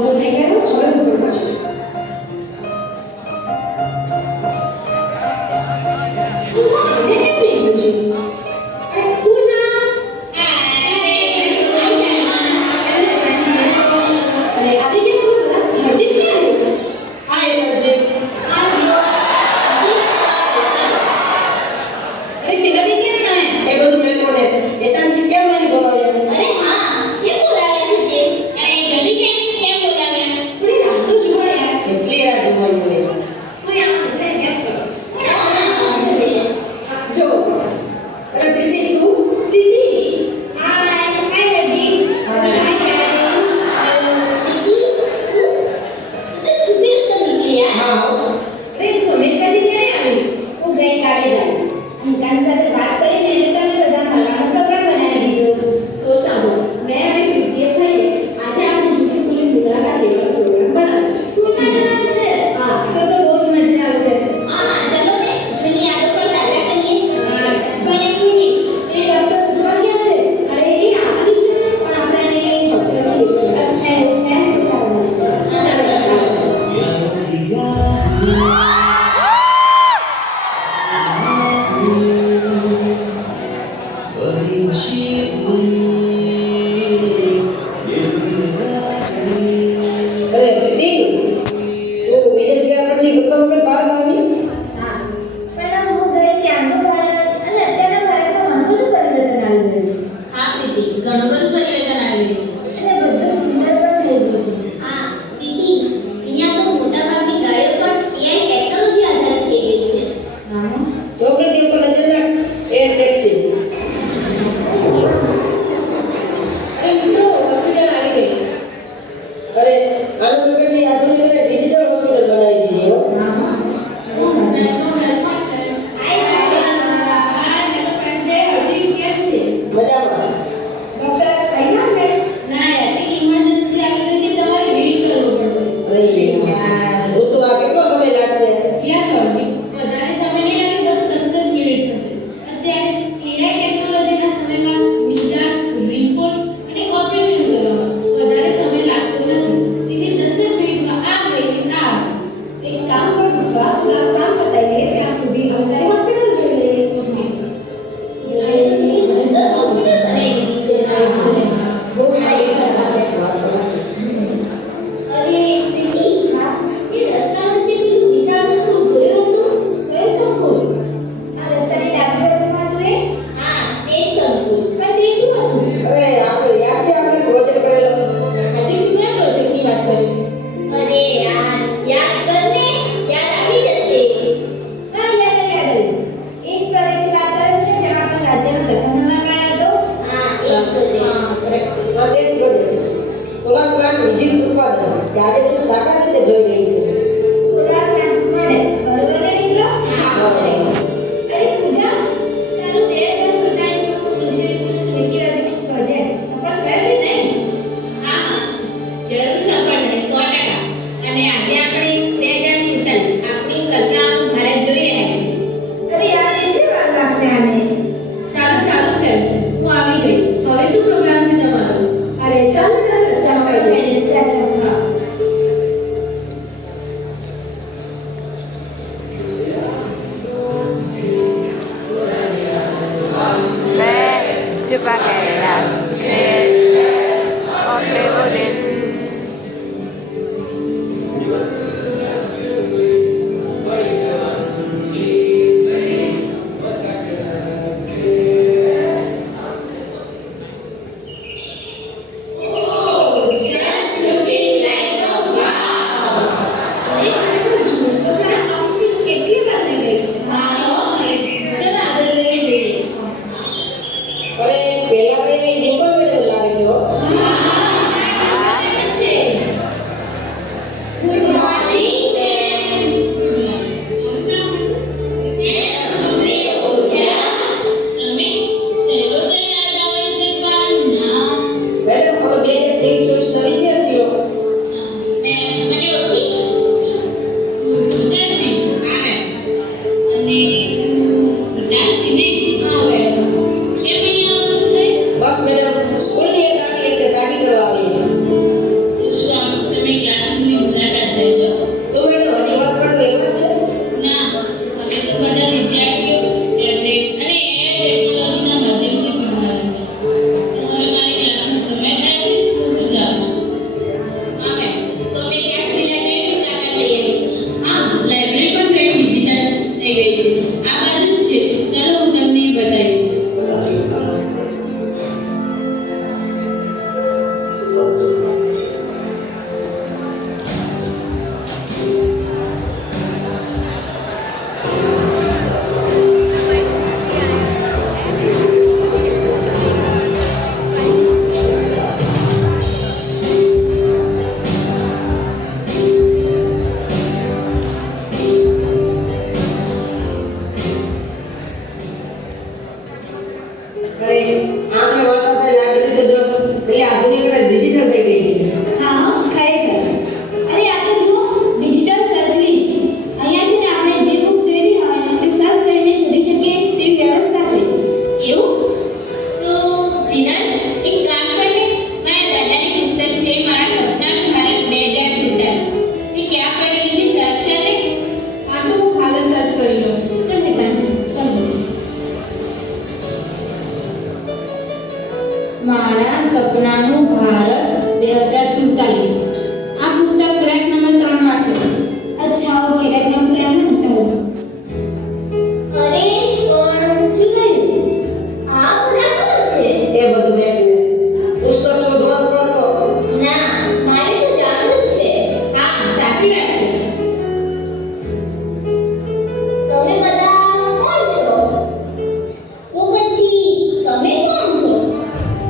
কত থেকে ನಗರದ Hallelujah.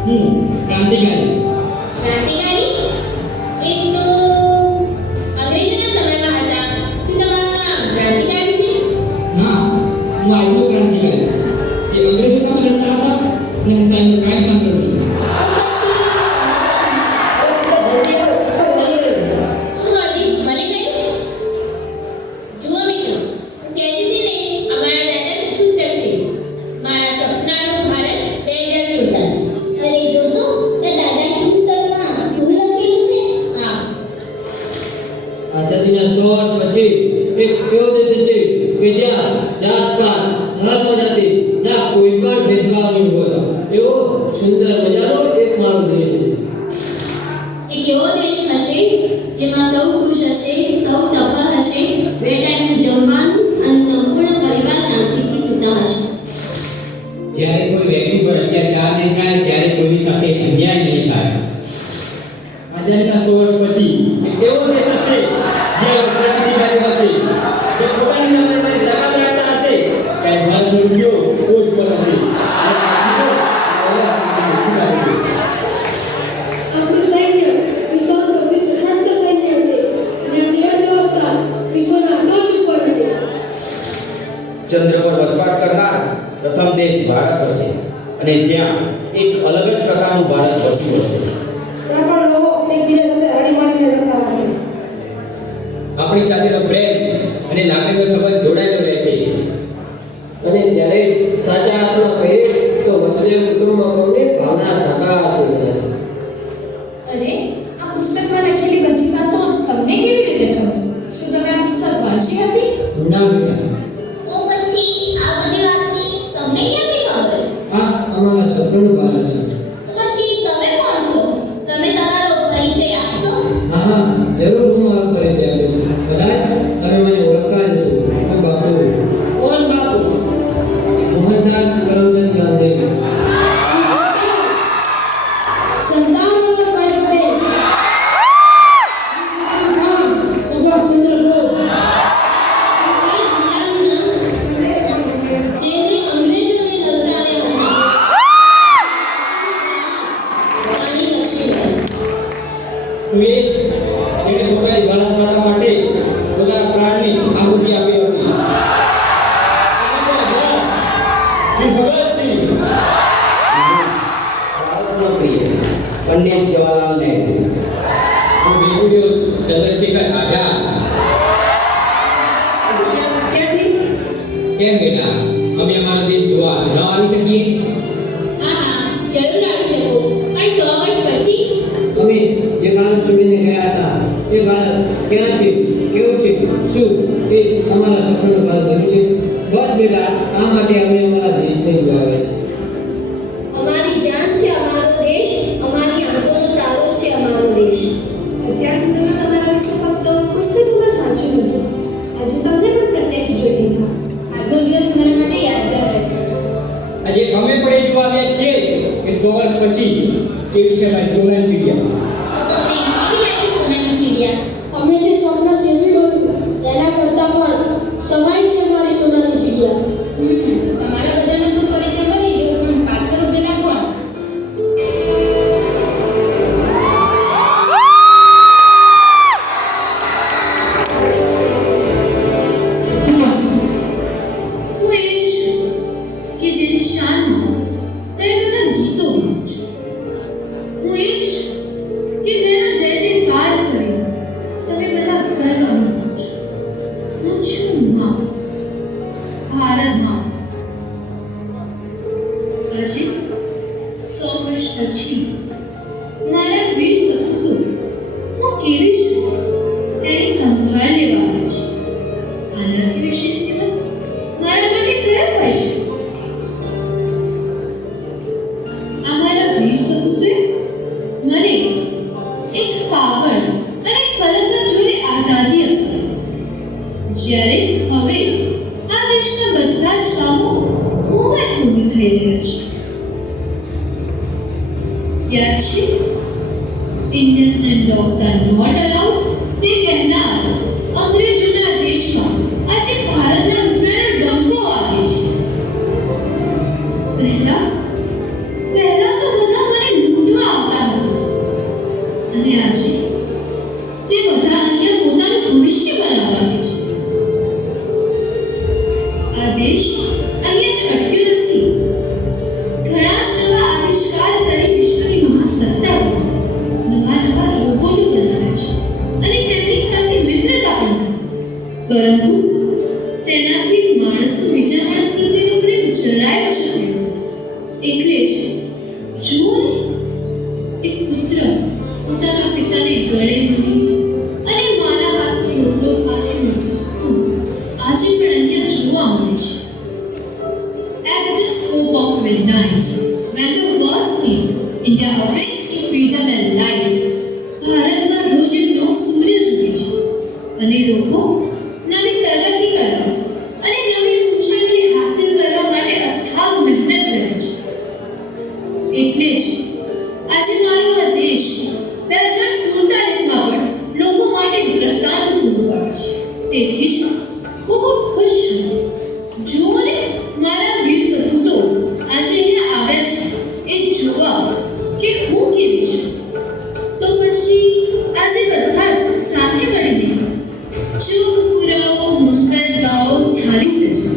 who? Gandhi the ત્યારે સાચા અર્થમાં કહીએ તો વસુદેવ કુટુંબકમને ભાવના સાકાર થઈ થાય છે. અરે આ પુસ્તકમાં લખેલી બધી વાતો તમને કેવી રીતે ખબર? શું તમે આ પુસ્તક વાંચી હતી? ના બેટા આજે અમે પણ એ જોવા આવ્યા છીએ કે સો વર્ષ પછી કેવી છે મારી સોનાની ચીડિયા and dogs are not allowed. તે કહેનાર અંગ્રેજોના દેશમાં આજે ભારતના રૂપિયાનો ડંકો આવે છે પહેલા પહેલા તો બધા મને લૂંટવા આવતા અને આજે તે બધા અહીંયા પોતાનું ભવિષ્ય બનાવવા આવે છે. આ દેશ અહીંયા નથી. પરંતુ તેનાથી માણસનું બીજા માણસ પ્રત્યેનો પ્રેમ જરાય ઓછો એટલે જ જુઓ એક પુત્ર પોતાના પિતાને ગળે મળી અને મારા હાથનો રોટલો ખાતે મળતું સુકૂન આજે પણ અહીંયા જોવા મળે છે? At the scope of midnight, when the war sleeps, India awakes to freedom and life. ભારતમાં રોજ નો સૂર્ય ઉગે છે. અને લોકો પ્રગતિ કરવા અને નવી ઊંચાઈને હાંસલ કરવા માટે અથાગ મહેનત કરે છે. એટલે જ આજે મારો દેશ બે હજાર સુડતાલીસમાં પણ લોકો માટે દ્રષ્ટાંત પૂરું પાડે છે. તેથી જ હું ખૂબ ખુશ છું. જુઓ મારા વીર સપૂતો આજે અહીંયા આવ્યા છે. એ જોવા કે હું કેવી છું? તો પછી આજે બધા જ સાથે મળીને ચૂક પુરાવો મંગલ ગાઓ થાળી સજો